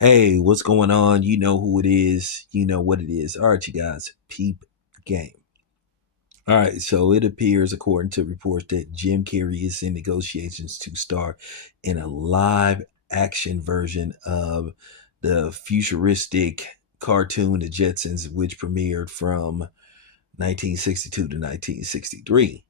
Hey, what's going on? You know who it is. You know what it is. All right, you guys, peep game. All right, so it appears, according to reports, that Jim Carrey is in negotiations to star in a live action version of the futuristic cartoon The Jetsons, which premiered from 1962 to 1963.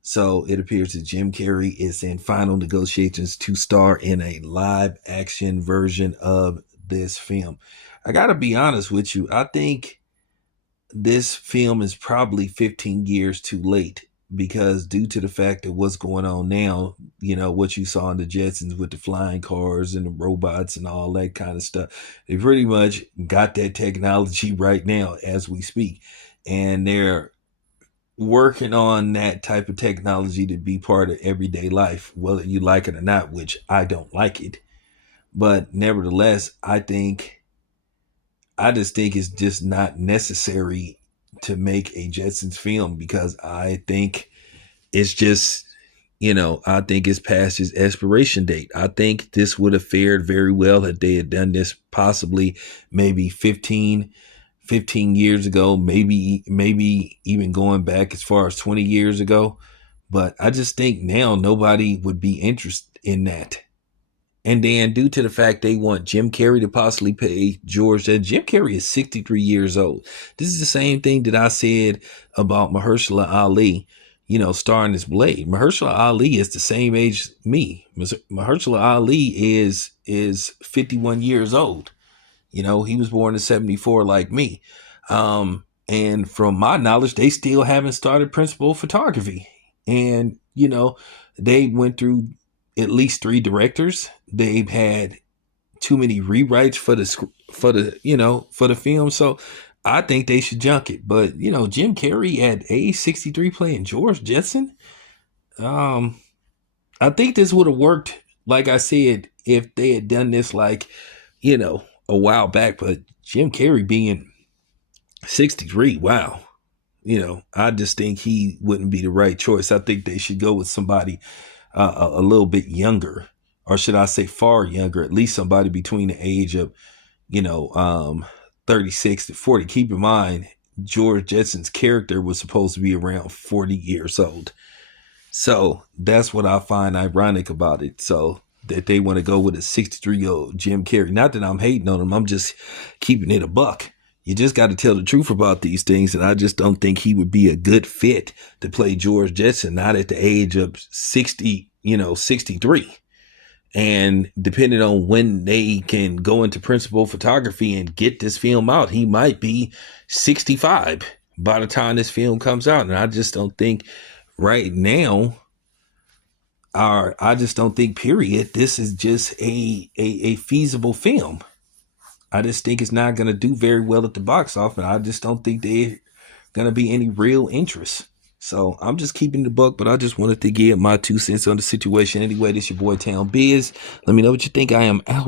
So it appears that Jim Carrey is in final negotiations to star in a live action version of this film. I got to be honest with you. I think this film is probably 15 years too late because due to the fact that what's going on now, what you saw in the Jetsons with the flying cars and the robots and all that kind of stuff, they pretty much got that technology right now as we speak. And they're working on that type of technology to be part of everyday life, whether you like it or not, which I don't like it. But nevertheless, I just think it's just not necessary to make a Jetsons film because I think it's just, I think it's past its expiration date. I think this would have fared very well if they had done this possibly maybe 15 years ago, maybe even going back as far as 20 years ago. But I just think now nobody would be interested in that. And then due to the fact they want Jim Carrey to possibly play George, that Jim Carrey is 63 years old. This is the same thing that I said about Mahershala Ali, starring as Blade. Mahershala Ali is the same age as me. Mahershala Ali is 51 years old. He was born in 74 like me. And from my knowledge, they still haven't started principal photography. And, they went through at least three directors. They've had too many rewrites for the film. So I think they should junk it. But, Jim Carrey at age 63 playing George Jetson. Um, I think this would have worked, like I said, if they had done this a while back. But Jim Carrey being 63, wow. I just think he wouldn't be the right choice. I think they should go with somebody a little bit younger, or should I say far younger, at least somebody between the age of, you know, um, 36 to 40. Keep in mind, George Jetson's character was supposed to be around 40 years old. So that's what I find ironic about it. So that they want to go with a 63-year-old Jim Carrey. Not that I'm hating on him. I'm just keeping it a buck. You just got to tell the truth about these things. And I just don't think he would be a good fit to play George Jetson, not at the age of 60, 63. And depending on when they can go into principal photography and get this film out, he might be 65 by the time this film comes out. And I just don't think right now, I just don't think, period, this is just a feasible film. I just think it's not going to do very well at the box office. I just don't think there's going to be any real interest. So I'm just keeping the buck, but I just wanted to give my 2 cents on the situation. Anyway, this your boy Town Biz. Let me know what you think. I am out.